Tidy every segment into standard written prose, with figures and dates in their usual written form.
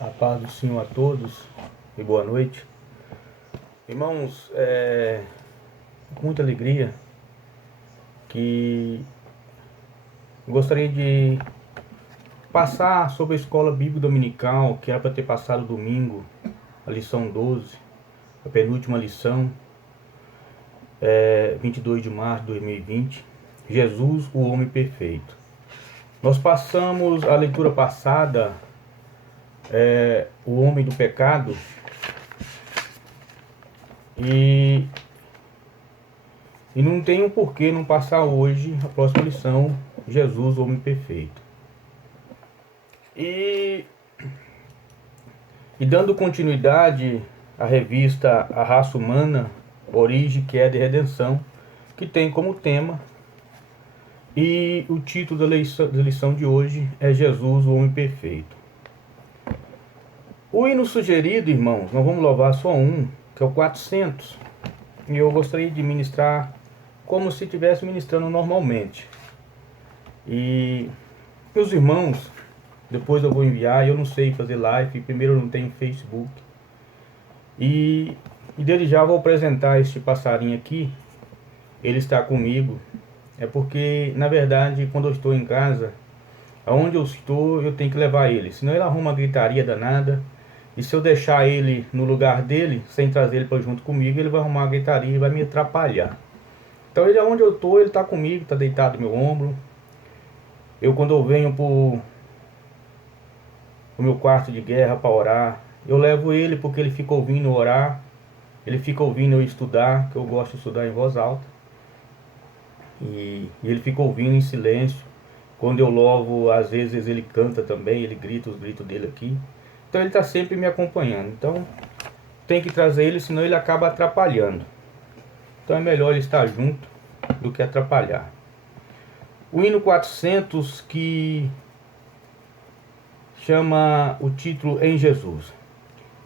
A paz do Senhor a todos e boa noite. Irmãos, com muita alegria que gostaria de passar sobre a escola bíblica dominical, que era para ter passado domingo, a lição 12, a penúltima lição, 22 de março de 2020, Jesus, o homem perfeito. Nós passamos a leitura passada, o homem do pecado, e não tem um porquê não passar hoje a próxima lição, Jesus, o homem perfeito. E dando continuidade à revista A Raça Humana, Origem, Queda e Redenção, que tem como tema, e o título da lição de hoje é Jesus, o homem perfeito. O hino sugerido, irmãos, nós vamos louvar só um, que é o 400, e eu gostaria de ministrar como se estivesse ministrando normalmente. E meus irmãos, depois eu vou enviar, eu não sei fazer live, primeiro eu não tenho Facebook, e desde já vou apresentar este passarinho aqui. Ele está comigo, é porque na verdade quando eu estou em casa, aonde eu estou eu tenho que levar ele, senão ele arruma uma gritaria danada. E se eu deixar ele no lugar dele, sem trazer ele para junto comigo, ele vai arrumar uma gritaria e vai me atrapalhar. Então ele, aonde eu estou, ele está comigo, está deitado no meu ombro. Eu, quando eu venho para o meu quarto de guerra para orar, eu levo ele porque ele fica ouvindo orar, ele fica ouvindo eu estudar, que eu gosto de estudar em voz alta. E ele fica ouvindo em silêncio. Quando eu louvo, às vezes ele canta também, ele grita os gritos dele aqui. Então ele está sempre me acompanhando. Então tem que trazer ele, senão ele acaba atrapalhando. Então é melhor ele estar junto do que atrapalhar. O hino 400, que chama o título Em Jesus.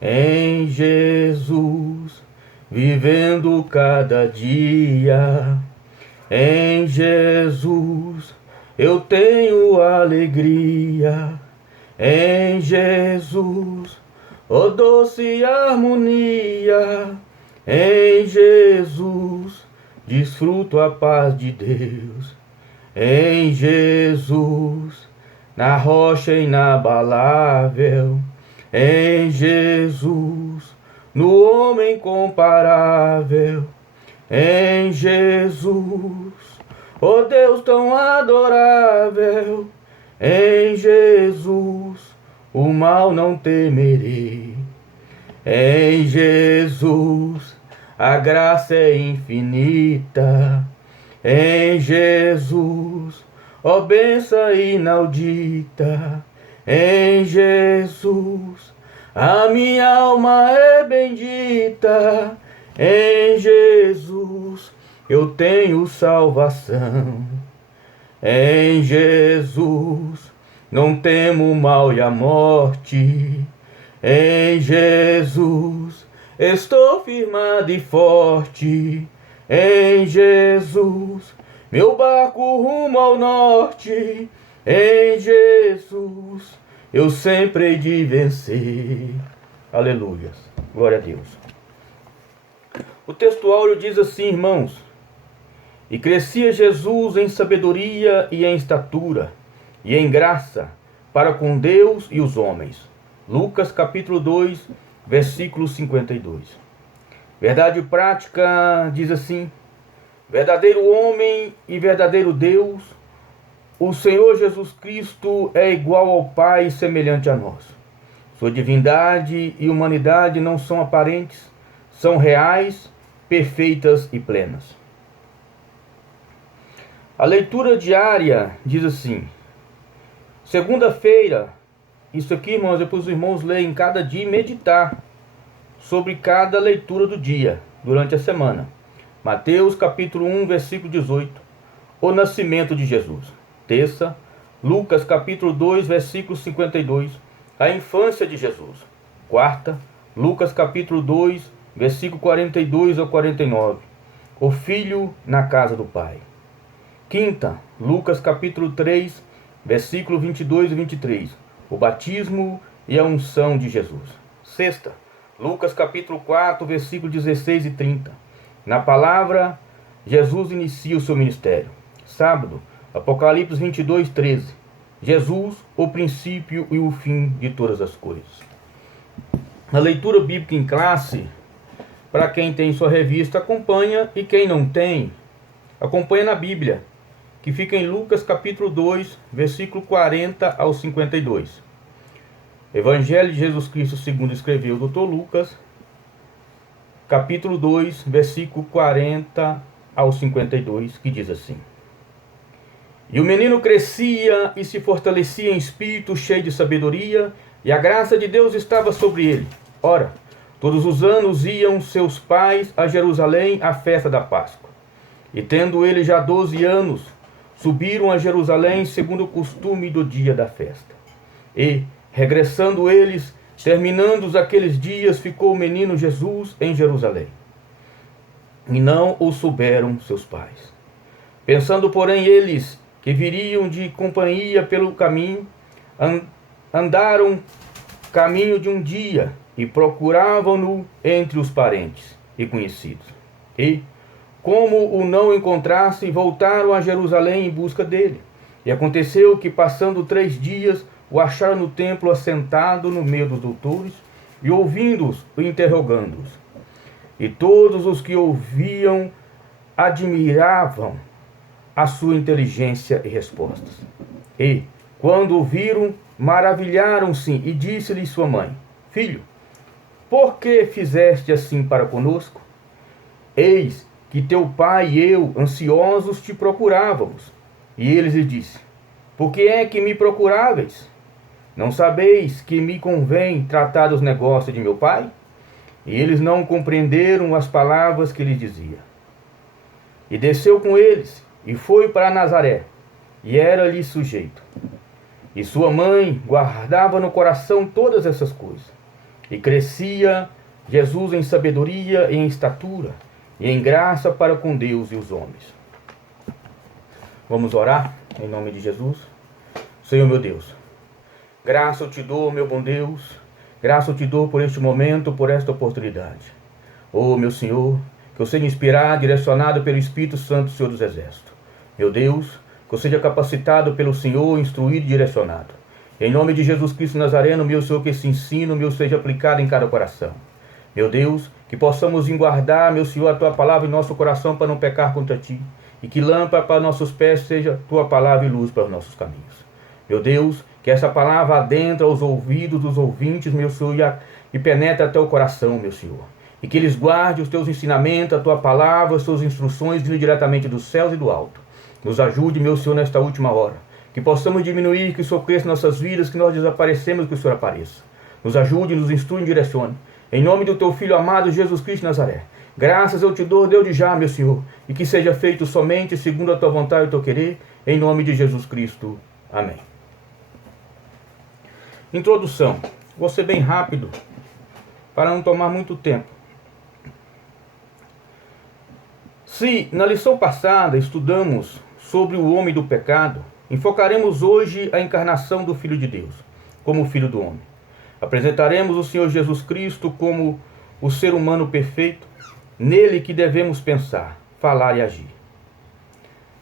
Em Jesus, vivendo cada dia. Em Jesus, eu tenho alegria. Em Jesus, ó doce harmonia. Em Jesus, desfruto a paz de Deus. Em Jesus, na rocha inabalável. Em Jesus, no homem incomparável. Em Jesus, ó Deus tão adorável. Em Jesus, o mal não temerei. Em Jesus, a graça é infinita. Em Jesus, ó bênção inaudita. Em Jesus, a minha alma é bendita. Em Jesus, eu tenho salvação. Em Jesus, não temo o mal e a morte. Em Jesus, estou firmado e forte. Em Jesus, meu barco rumo ao norte. Em Jesus, eu sempre hei de vencer. Aleluia. Glória a Deus. O textuário diz assim, irmãos: e crescia Jesus em sabedoria e em estatura, e em graça, para com Deus e os homens. Lucas capítulo 2, versículo 52. Verdade prática diz assim: verdadeiro homem e verdadeiro Deus, o Senhor Jesus Cristo é igual ao Pai e semelhante a nós. Sua divindade e humanidade não são aparentes, são reais, perfeitas e plenas. A leitura diária diz assim: segunda-feira, isso aqui, irmãos, é para os irmãos lerem cada dia e meditar sobre cada leitura do dia, durante a semana. Mateus capítulo 1, versículo 18, o nascimento de Jesus. Terça, Lucas capítulo 2, versículo 52, a infância de Jesus. Quarta, Lucas capítulo 2, versículo 42 ao 49, o filho na casa do Pai. Quinta, Lucas capítulo 3, versículo 22 e 23, o batismo e a unção de Jesus. Sexta, Lucas capítulo 4, versículos 16 e 30. Na palavra, Jesus inicia o seu ministério. Sábado, Apocalipse 22, 13. Jesus, o princípio e o fim de todas as coisas. A leitura bíblica em classe, para quem tem sua revista, acompanha, e quem não tem, acompanha na Bíblia, que fica em Lucas capítulo 2, versículo 40 ao 52. Evangelho de Jesus Cristo segundo escreveu o Dr. Lucas, capítulo 2, versículo 40 ao 52, que diz assim: E o menino crescia e se fortalecia em espírito, cheio de sabedoria, e a graça de Deus estava sobre ele. Ora, todos os anos iam seus pais a Jerusalém à festa da Páscoa. E tendo ele já 12 anos, subiram a Jerusalém segundo o costume do dia da festa. E, regressando eles, terminando aqueles dias, ficou o menino Jesus em Jerusalém. E não o souberam seus pais. Pensando, porém, eles que viriam de companhia pelo caminho, andaram caminho de um dia e procuravam-no entre os parentes e conhecidos. E, como o não encontrassem, voltaram a Jerusalém em busca dele. E aconteceu que, passando 3 dias, o acharam no templo assentado no meio dos doutores, e ouvindo-os, interrogando-os. E todos os que ouviam admiravam a sua inteligência e respostas. E, quando o viram, maravilharam-se, e disse-lhe sua mãe: Filho, por que fizeste assim para conosco? Eis que teu pai e eu, ansiosos, te procurávamos. E ele lhe disse: Por que é que me procuráveis? Não sabeis que me convém tratar dos negócios de meu pai? E eles não compreenderam as palavras que lhe dizia. E desceu com eles, e foi para Nazaré, e era-lhe sujeito. E sua mãe guardava no coração todas essas coisas. E crescia Jesus em sabedoria e em estatura, e em graça para com Deus e os homens. Vamos orar em nome de Jesus. Senhor meu Deus, graça eu te dou, meu bom Deus, graça eu te dou por este momento, por esta oportunidade. Oh, meu Senhor, que eu seja inspirado, direcionado pelo Espírito Santo, Senhor dos Exércitos. Meu Deus, que eu seja capacitado pelo Senhor, instruído e direcionado. Em nome de Jesus Cristo Nazareno, meu Senhor, que esse ensino meu seja aplicado em cada coração. Meu Deus, que possamos guardar, meu Senhor, a Tua palavra em nosso coração para não pecar contra Ti. E que lâmpada para nossos pés seja Tua palavra e luz para os nossos caminhos. Meu Deus, que essa palavra adentre aos ouvidos dos ouvintes, meu Senhor, e penetre até o coração, meu Senhor. E que eles guardem os Teus ensinamentos, a Tua palavra, as Tuas instruções, vindo diretamente dos céus e do alto. Nos ajude, meu Senhor, nesta última hora. Que possamos diminuir, que o Senhor cresça em nossas vidas, que nós desaparecemos, que o Senhor apareça. Nos ajude, nos instrui e direcione. Em nome do Teu Filho amado, Jesus Cristo de Nazaré. Graças eu te dou, Deus de já, meu Senhor. E que seja feito somente segundo a Tua vontade e o Teu querer. Em nome de Jesus Cristo. Amém. Introdução. Vou ser bem rápido, para não tomar muito tempo. Se na lição passada estudamos sobre o homem do pecado, enfocaremos hoje a encarnação do Filho de Deus, como Filho do homem. Apresentaremos o Senhor Jesus Cristo como o ser humano perfeito, nele que devemos pensar, falar e agir.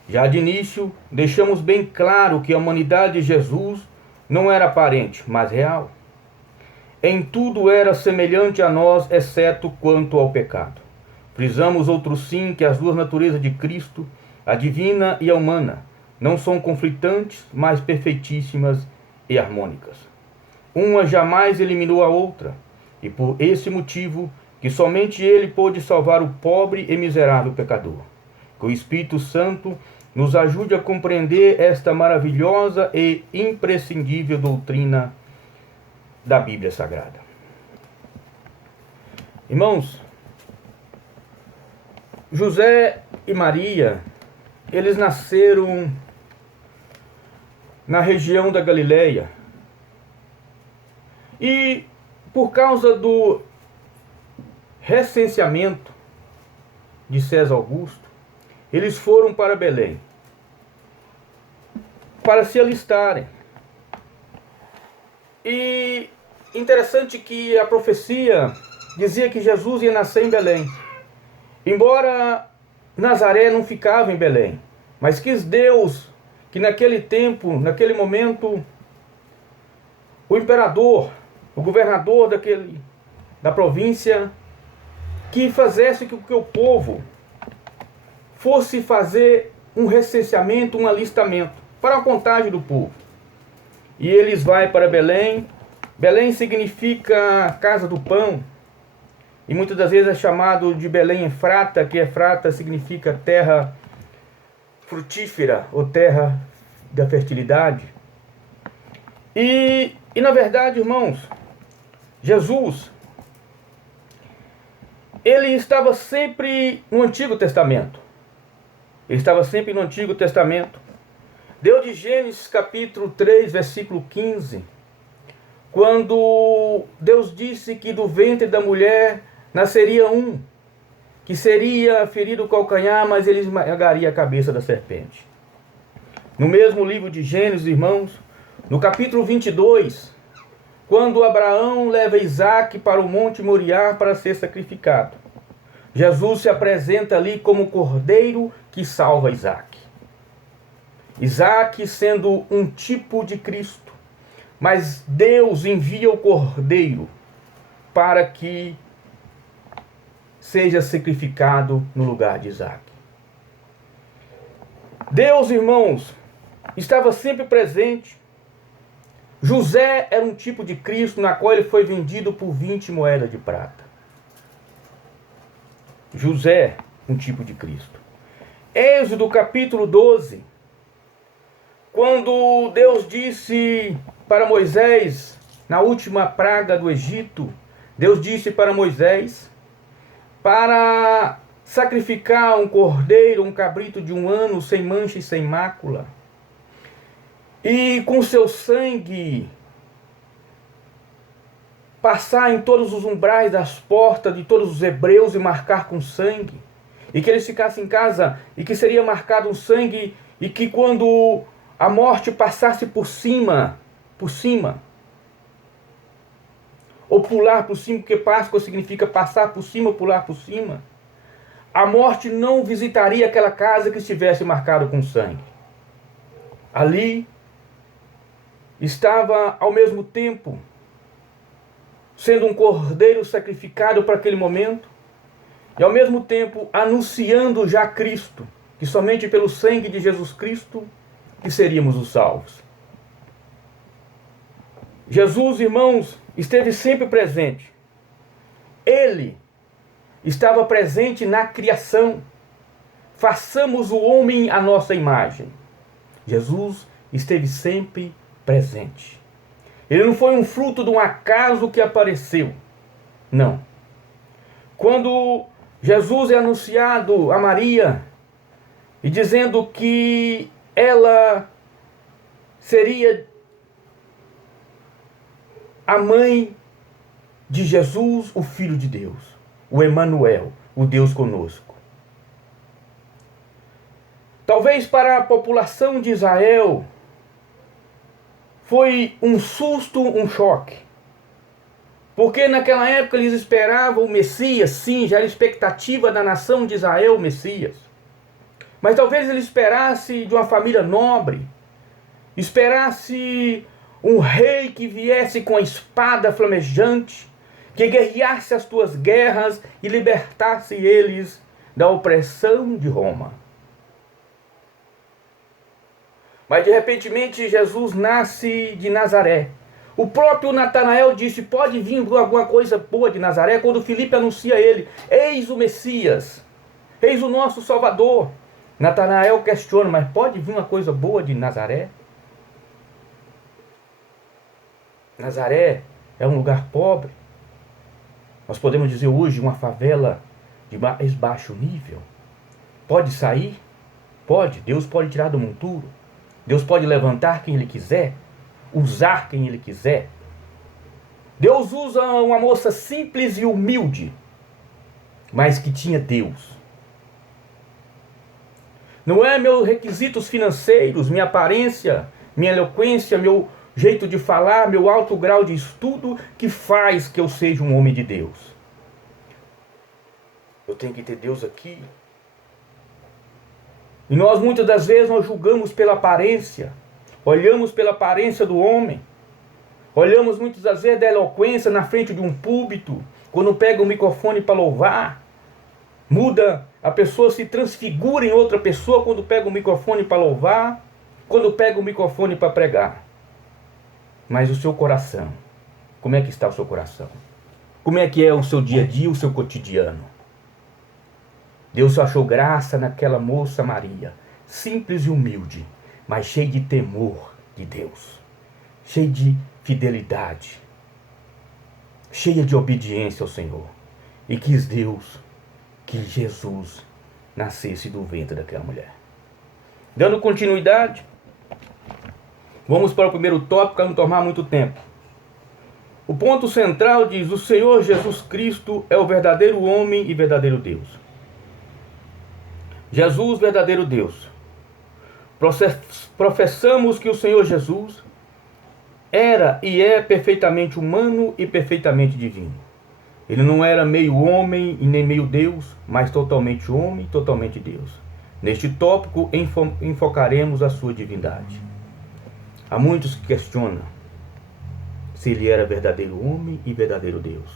Já de início, deixamos bem claro que a humanidade de Jesus não era aparente, mas real. Em tudo era semelhante a nós, exceto quanto ao pecado. Frisamos outro sim que as duas naturezas de Cristo, a divina e a humana, não são conflitantes, mas perfeitíssimas e harmônicas. Uma jamais eliminou a outra, e por esse motivo que somente Ele pôde salvar o pobre e miserável pecador. Que o Espírito Santo nos ajude a compreender esta maravilhosa e imprescindível doutrina da Bíblia Sagrada. Irmãos, José e Maria, eles nasceram na região da Galileia. E por causa do recenseamento de César Augusto, eles foram para Belém para se alistarem. E interessante que a profecia dizia que Jesus ia nascer em Belém. Embora Nazaré não ficava em Belém, mas quis Deus que naquele tempo, naquele momento, o imperador, o governador da província, que fizesse com que o povo fosse fazer um recenseamento, um alistamento para a contagem do povo. E eles vão para Belém. Belém significa casa do pão. E muitas das vezes é chamado de Belém Efrata, que Efrata significa terra frutífera ou terra da fertilidade. E na verdade, irmãos, Jesus, ele estava sempre no Antigo Testamento. Ele estava sempre no Antigo Testamento. Deus de Gênesis capítulo 3, versículo 15, quando Deus disse que do ventre da mulher nasceria um, que seria ferido o calcanhar, mas ele esmagaria a cabeça da serpente. No mesmo livro de Gênesis, irmãos, no capítulo 22, quando Abraão leva Isaac para o Monte Moriá para ser sacrificado, Jesus se apresenta ali como o cordeiro que salva Isaac. Isaac sendo um tipo de Cristo, mas Deus envia o cordeiro para que seja sacrificado no lugar de Isaac. Deus, irmãos, estava sempre presente. José era um tipo de Cristo, na qual ele foi vendido por 20 moedas de prata. José, um tipo de Cristo. Êxodo capítulo 12, quando Deus disse para Moisés, na última praga do Egito, Deus disse para Moisés para sacrificar um cordeiro, um cabrito de 1 ano, sem mancha e sem mácula, e com seu sangue passar em todos os umbrais das portas de todos os hebreus e marcar com sangue, e que eles ficassem em casa, e que seria marcado um sangue, e que quando a morte passasse por cima, ou pular por cima, porque Páscoa significa passar por cima ou pular por cima, a morte não visitaria aquela casa que estivesse marcado com sangue. Ali estava ao mesmo tempo sendo um cordeiro sacrificado para aquele momento, e ao mesmo tempo anunciando já Cristo, que somente pelo sangue de Jesus Cristo que seríamos os salvos. Jesus, irmãos, esteve sempre presente. Ele estava presente na criação. Façamos o homem à nossa imagem. Jesus esteve sempre presente. Ele não foi um fruto de um acaso que apareceu. Não. Quando Jesus é anunciado a Maria, e dizendo que ela seria a mãe de Jesus, o Filho de Deus, o Emanuel, o Deus conosco. Talvez para a população de Israel foi um susto, um choque. Porque naquela época eles esperavam o Messias, sim, já era expectativa da nação de Israel o Messias. Mas talvez ele esperasse de uma família nobre, esperasse um rei que viesse com a espada flamejante, que guerreasse as tuas guerras e libertasse eles da opressão de Roma. Mas de repente Jesus nasce de Nazaré. O próprio Natanael disse, pode vir alguma coisa boa de Nazaré, quando Filipe anuncia a ele, eis o Messias, eis o nosso Salvador. Natanael questiona, mas pode vir uma coisa boa de Nazaré? Nazaré é um lugar pobre. Nós podemos dizer hoje uma favela de mais baixo nível. Pode sair? Pode. Deus pode tirar do monturo. Deus pode levantar quem Ele quiser. Usar quem Ele quiser. Deus usa uma moça simples e humilde, mas que tinha Deus. Não é meus requisitos financeiros, minha aparência, minha eloquência, jeito de falar, meu alto grau de estudo, que faz que eu seja um homem de Deus. Eu tenho que ter Deus aqui. E nós, muitas das vezes, nós julgamos pela aparência. Olhamos pela aparência do homem. Olhamos muitas das vezes da eloquência na frente de um púlpito. Quando pega o microfone para louvar. Muda, a pessoa se transfigura em outra pessoa quando pega o microfone para louvar. Quando pega o microfone para pregar. Mas o seu coração, como é que está o seu coração? Como é que é o seu dia a dia, o seu cotidiano? Deus achou graça naquela moça Maria, simples e humilde, mas cheia de temor de Deus, cheia de fidelidade, cheia de obediência ao Senhor. E quis Deus que Jesus nascesse do ventre daquela mulher. Dando continuidade, vamos para o primeiro tópico para não tomar muito tempo. O ponto central diz: o Senhor Jesus Cristo é o verdadeiro homem e verdadeiro Deus. Jesus, verdadeiro Deus. Professamos que o Senhor Jesus era e é perfeitamente humano e perfeitamente divino. Ele não era meio homem e nem meio Deus, mas totalmente homem e totalmente Deus. Neste tópico enfocaremos a sua divindade. Há muitos que questionam se ele era verdadeiro homem e verdadeiro Deus.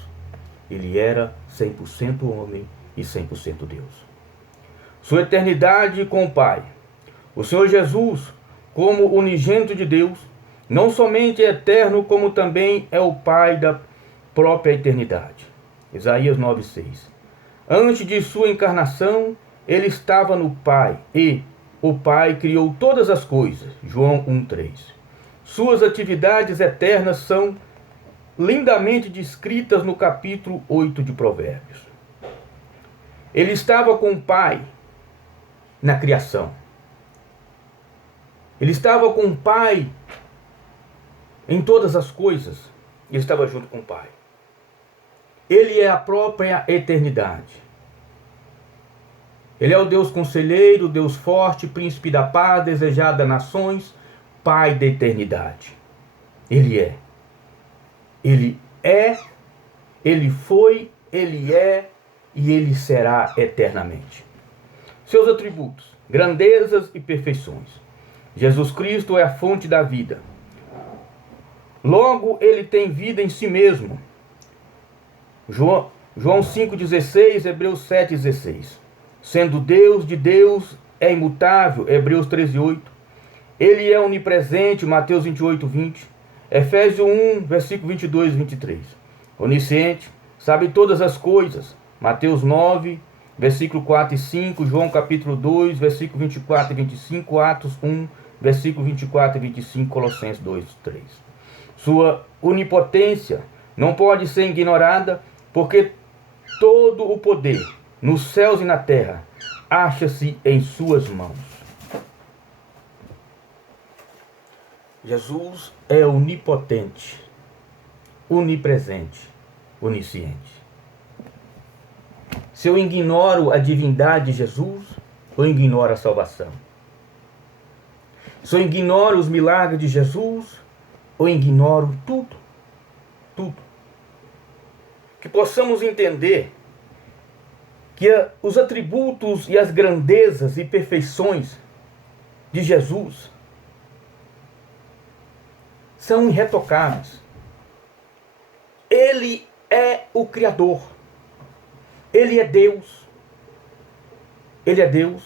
Ele era 100% homem e 100% Deus. Sua eternidade com o Pai. O Senhor Jesus, como unigênito de Deus, não somente é eterno, como também é o Pai da própria eternidade. Isaías 9:6. Antes de sua encarnação, ele estava no Pai, e o Pai criou todas as coisas. João 1:3. Suas atividades eternas são lindamente descritas no capítulo 8 de Provérbios. Ele estava com o Pai na criação. Ele estava com o Pai em todas as coisas. Ele estava junto com o Pai. Ele é a própria eternidade. Ele é o Deus conselheiro, Deus forte, príncipe da paz, desejado das nações, Pai da eternidade. Ele é. Ele é, ele foi, ele é e ele será eternamente. Seus atributos, grandezas e perfeições. Jesus Cristo é a fonte da vida. Logo, ele tem vida em si mesmo. João 5,16, Hebreus 7,16. Sendo Deus de Deus, é imutável. Hebreus 13,8. Ele é onipresente. Mateus 28,20. Efésios 1, versículo 22 e 23. Onisciente, sabe todas as coisas. Mateus 9, versículo 4 e 5. João capítulo 2, versículo 24 e 25. Atos 1, versículo 24 e 25. Colossenses 2, 3. Sua onipotência não pode ser ignorada, porque todo o poder, nos céus e na terra, acha-se em suas mãos. Jesus é onipotente, onipresente, onisciente. Se eu ignoro a divindade de Jesus, eu ignoro a salvação. Se eu ignoro os milagres de Jesus, eu ignoro tudo. Tudo. Que possamos entender que os atributos e as grandezas e perfeições de Jesus são irretocáveis. Ele é o Criador. Ele é Deus. Ele é Deus.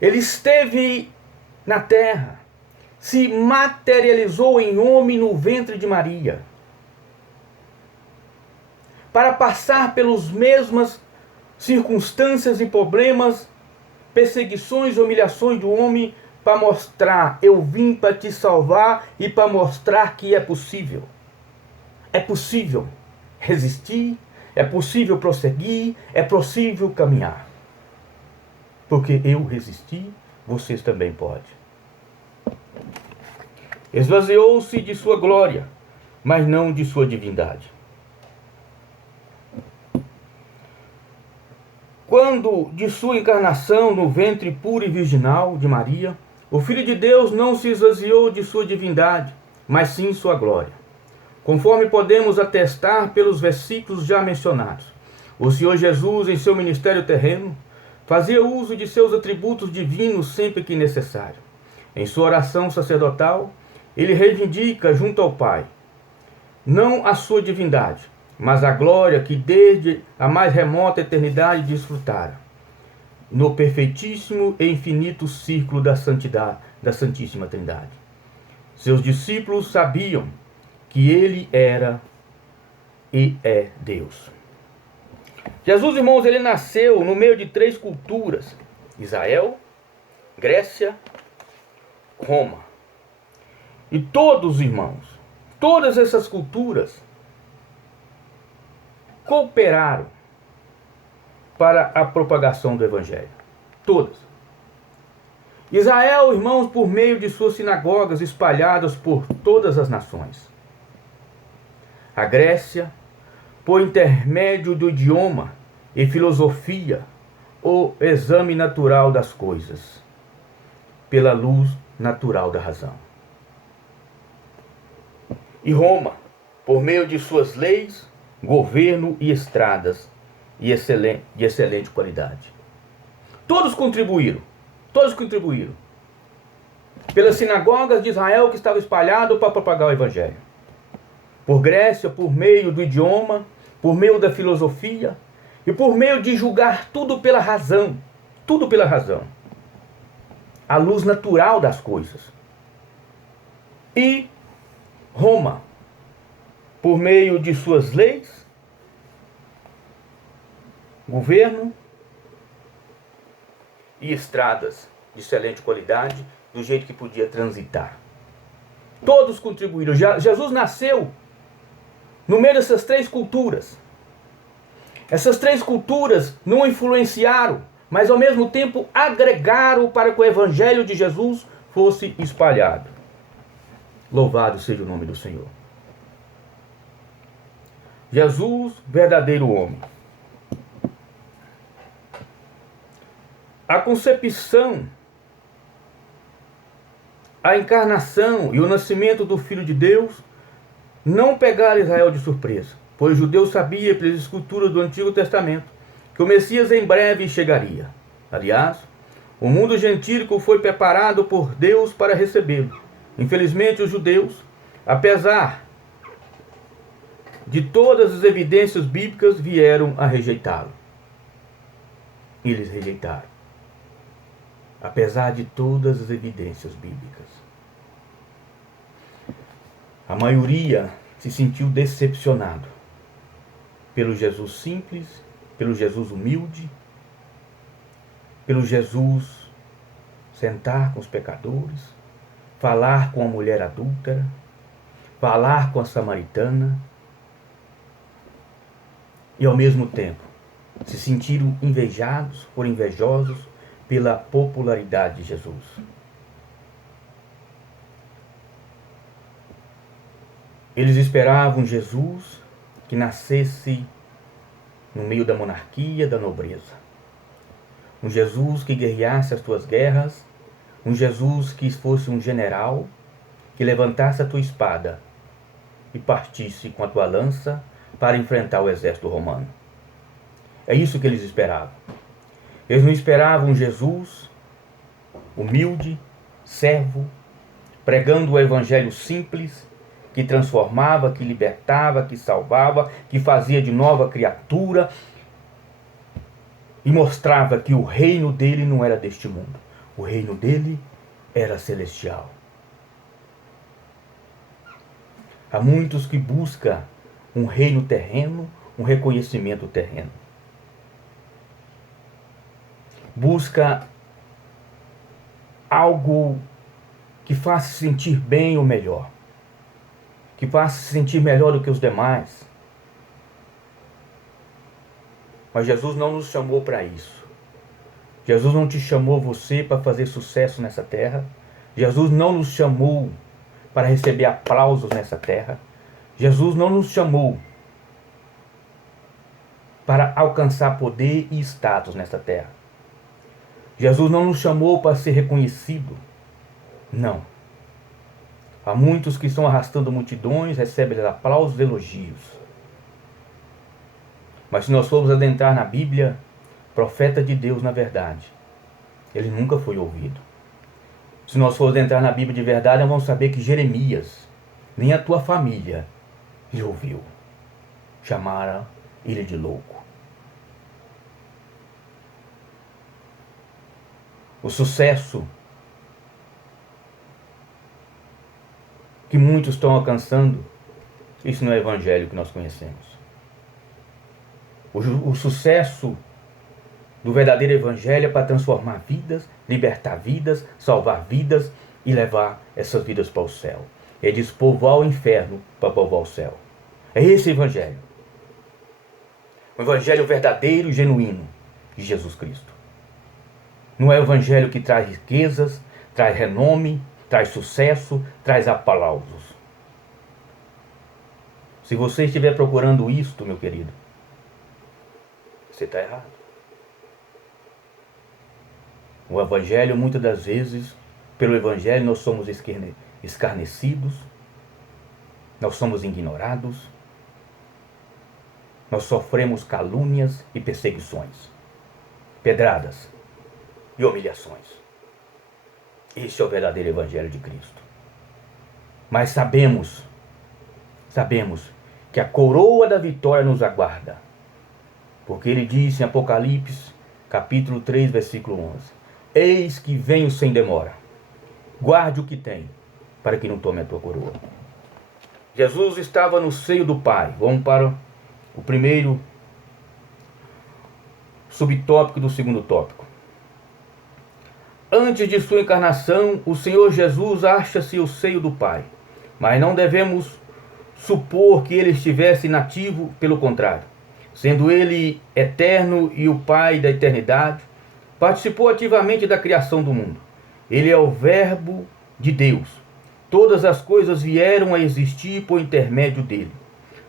Ele esteve na terra, se materializou em homem no ventre de Maria, para passar pelas mesmas circunstâncias e problemas, perseguições e humilhações do homem, para mostrar: eu vim para te salvar, e para mostrar que é possível. É possível resistir, é possível prosseguir, é possível caminhar. Porque eu resisti, vocês também podem. Esvaziou-se de sua glória, mas não de sua divindade. Quando de sua encarnação no ventre puro e virginal de Maria, o Filho de Deus não se esvaziou de sua divindade, mas sim sua glória. Conforme podemos atestar pelos versículos já mencionados, o Senhor Jesus, em seu ministério terreno, fazia uso de seus atributos divinos sempre que necessário. Em sua oração sacerdotal, ele reivindica junto ao Pai, não a sua divindade, mas a glória que desde a mais remota eternidade desfrutara, no perfeitíssimo e infinito círculo da santidade, da Santíssima Trindade. Seus discípulos sabiam que ele era e é Deus. Jesus, irmãos, ele nasceu no meio de 3 culturas: Israel, Grécia, Roma. E todos, irmãos, todas essas culturas cooperaram para a propagação do Evangelho. Todas. Israel, irmãos, por meio de suas sinagogas espalhadas por todas as nações. A Grécia, por intermédio do idioma e filosofia, o exame natural das coisas, pela luz natural da razão. E Roma, por meio de suas leis, governo e estradas de excelente qualidade. Todos contribuíram. Pelas sinagogas de Israel que estavam espalhadas para propagar o Evangelho. Por Grécia, por meio do idioma, por meio da filosofia e por meio de julgar tudo pela razão. Tudo pela razão. A luz natural das coisas. E Roma, por meio de suas leis, governo e estradas de excelente qualidade, do jeito que podia transitar. Todos contribuíram. Jesus nasceu no meio dessas 3 culturas. Essas 3 culturas não influenciaram, mas ao mesmo tempo agregaram para que o Evangelho de Jesus fosse espalhado. Louvado seja o nome do Senhor. Jesus, verdadeiro homem. A concepção, a encarnação e o nascimento do Filho de Deus não pegaram Israel de surpresa, pois os judeus sabiam pelas escrituras do Antigo Testamento que o Messias em breve chegaria. Aliás, o mundo gentílico foi preparado por Deus para recebê-lo. Infelizmente, os judeus, apesar de todas as evidências bíblicas, vieram a rejeitá-lo. Eles rejeitaram. Apesar de todas as evidências bíblicas. A maioria se sentiu decepcionado pelo Jesus simples, pelo Jesus humilde, pelo Jesus sentar com os pecadores, falar com a mulher adúltera, falar com a samaritana, e ao mesmo tempo se sentiram invejados por invejosos pela popularidade de Jesus. Eles esperavam Jesus que nascesse no meio da monarquia, da nobreza. Um Jesus que guerreasse as tuas guerras, um Jesus que fosse um general, que levantasse a tua espada e partisse com a tua lança para enfrentar o exército romano. É isso que eles esperavam. Eles não esperavam um Jesus humilde, servo, pregando o evangelho simples, que transformava, que libertava, que salvava, que fazia de nova criatura e mostrava que o reino dele não era deste mundo. O reino dele era celestial. Há muitos que buscam um reino terreno, um reconhecimento terreno. Busca algo que faça se sentir bem ou melhor. Que faça se sentir melhor do que os demais. Mas Jesus não nos chamou para isso. Jesus não te chamou você para fazer sucesso nessa terra. Jesus não nos chamou para receber aplausos nessa terra. Jesus não nos chamou para alcançar poder e status nessa terra. Jesus não nos chamou para ser reconhecido. Não. Há muitos que estão arrastando multidões, recebem aplausos e elogios. Mas se nós formos adentrar na Bíblia, profeta de Deus na verdade, ele nunca foi ouvido. Se nós formos entrar na Bíblia de verdade, nós vamos saber que Jeremias, nem a tua família, lhe ouviu. Chamaram ele de louco. O sucesso que muitos estão alcançando, isso não é o evangelho que nós conhecemos. O sucesso do verdadeiro evangelho é para transformar vidas, libertar vidas, salvar vidas e levar essas vidas para o céu. Ele diz povoar o inferno para povoar o céu. É esse evangelho. O evangelho verdadeiro e genuíno de Jesus Cristo. Não é o evangelho que traz riquezas, traz renome, traz sucesso, traz aplausos. Se você estiver procurando isto, meu querido, você está errado. O evangelho, muitas das vezes, pelo evangelho nós somos escarnecidos, nós somos ignorados, nós sofremos calúnias e perseguições, pedradas e humilhações. Este é o verdadeiro evangelho de Cristo. Mas sabemos que a coroa da vitória nos aguarda. Porque ele disse em Apocalipse, capítulo 3, versículo 11: eis que venho sem demora. Guarde o que tem, para que não tome a tua coroa. Jesus estava no seio do Pai. Vamos para o primeiro subtópico do segundo tópico. Antes de sua encarnação, o Senhor Jesus acha-se o seio do Pai. Mas não devemos supor que ele estivesse inativo, pelo contrário. Sendo ele eterno e o Pai da eternidade, participou ativamente da criação do mundo. Ele é o Verbo de Deus. Todas as coisas vieram a existir por intermédio dele.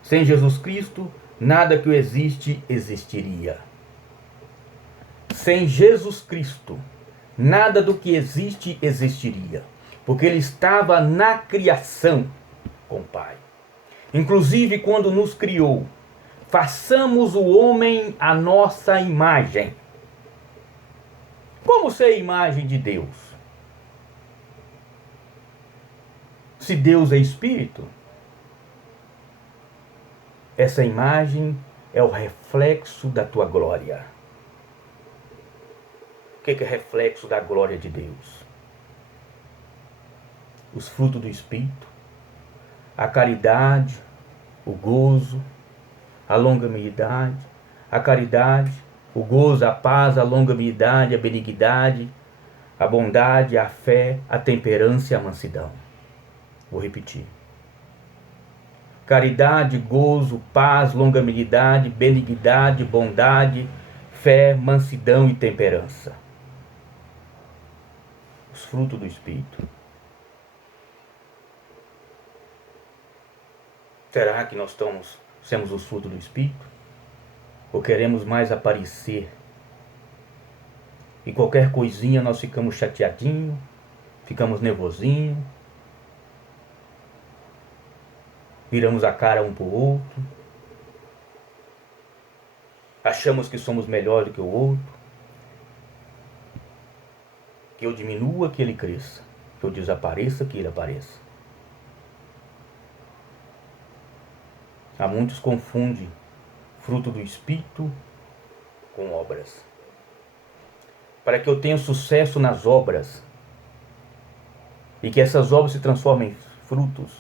Sem Jesus Cristo, nada que o existe existiria. Sem Jesus Cristo, nada do que existe existiria. Porque ele estava na criação com o Pai. Inclusive quando nos criou, façamos o homem à nossa imagem. Como ser a imagem de Deus? Se Deus é Espírito, essa imagem é o reflexo da tua glória. O que é reflexo da glória de Deus? Os frutos do Espírito, a caridade, o gozo, a longanimidade, a caridade, o gozo, a paz, a longanimidade, a benignidade, a bondade, a fé, a temperança e a mansidão. Vou repetir. Caridade, gozo, paz, longanimidade, benignidade, bondade, fé, mansidão e temperança. Os frutos do Espírito. Será que nós somos os frutos do Espírito? Ou queremos mais aparecer? E qualquer coisinha nós ficamos chateadinhos, ficamos nervosinhos, viramos a cara um para o outro, achamos que somos melhor do que o outro, que eu diminua, que ele cresça, que eu desapareça, que ele apareça. Há muitos que confundem fruto do Espírito com obras. Para que eu tenha sucesso nas obras e que essas obras se transformem em frutos,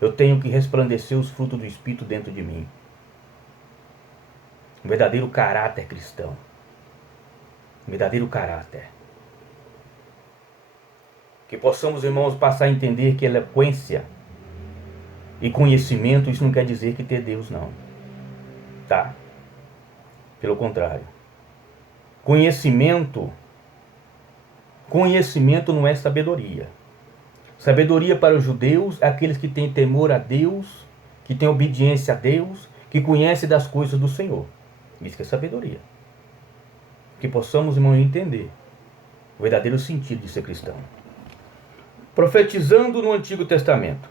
eu tenho que resplandecer os frutos do Espírito dentro de mim. Um verdadeiro caráter cristão. Um verdadeiro caráter. Que possamos, irmãos, passar a entender que eloquência e conhecimento, isso não quer dizer que ter Deus, não. Tá? Pelo contrário. Conhecimento não é sabedoria. Sabedoria para os judeus é aqueles que têm temor a Deus, que têm obediência a Deus, que conhecem das coisas do Senhor. Isso que é sabedoria. Que possamos, irmãos, entender o verdadeiro sentido de ser cristão. Profetizando no Antigo Testamento.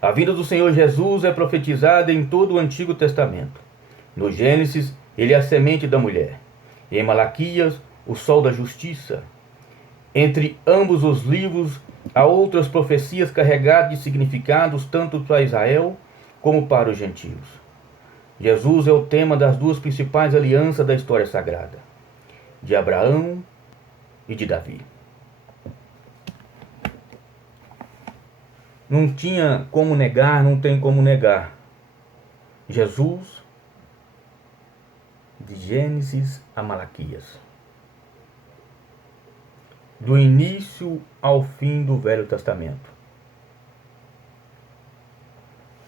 A vinda do Senhor Jesus é profetizada em todo o Antigo Testamento. No Gênesis, ele é a semente da mulher. Em Malaquias, o sol da justiça. Entre ambos os livros, há outras profecias carregadas de significados tanto para Israel como para os gentios. Jesus é o tema das duas principais alianças da história sagrada, de Abraão e de Davi. Não tinha como negar, não tem como negar. Jesus, de Gênesis a Malaquias. Do início ao fim do Velho Testamento.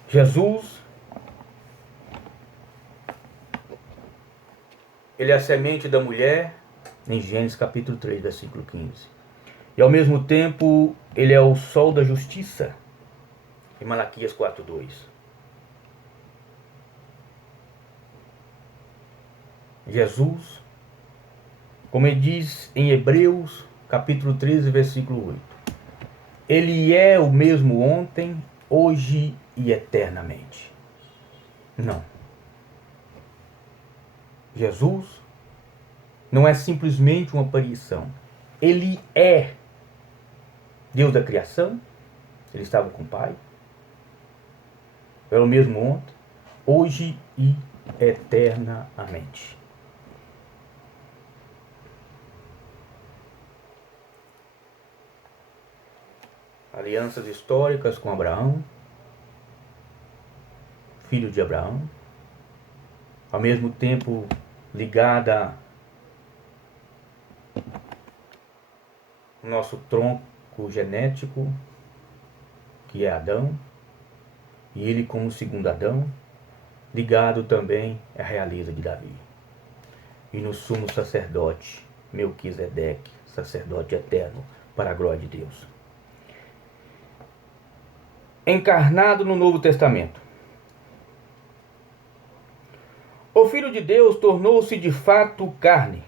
Jesus, ele é a semente da mulher, em Gênesis capítulo 3, versículo 15. E ao mesmo tempo, ele é o sol da justiça, em Malaquias 4:2. Jesus, como ele diz em Hebreus capítulo 13, versículo 8. Ele é o mesmo ontem, hoje e eternamente. Não. Jesus não é simplesmente uma aparição. Ele é Deus da criação. Ele estava com o Pai. É o mesmo ontem, hoje e eternamente. Alianças históricas com Abraão, filho de Abraão, ao mesmo tempo ligada ao nosso tronco genético, que é Adão, e ele como segundo Adão, ligado também à realeza de Davi. E no sumo sacerdote, Melquisedeque, sacerdote eterno, para a glória de Deus. Encarnado no Novo Testamento. O Filho de Deus tornou-se de fato carne.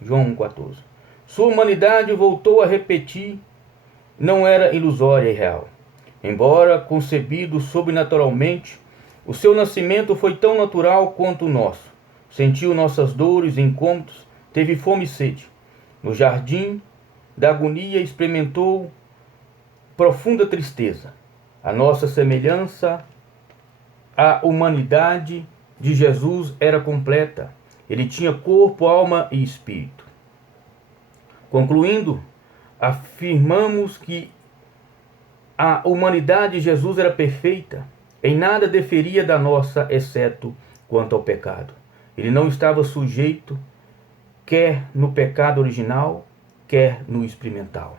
João 1,14. Sua humanidade voltou a repetir, não era ilusória e real. Embora concebido sobrenaturalmente, o seu nascimento foi tão natural quanto o nosso. Sentiu nossas dores e incômodos, teve fome e sede. No jardim da agonia experimentou profunda tristeza. A nossa semelhança à humanidade de Jesus era completa. Ele tinha corpo, alma e espírito. Concluindo, afirmamos que a humanidade de Jesus era perfeita, em nada diferia da nossa, exceto quanto ao pecado. Ele não estava sujeito, quer no pecado original, quer no experimental.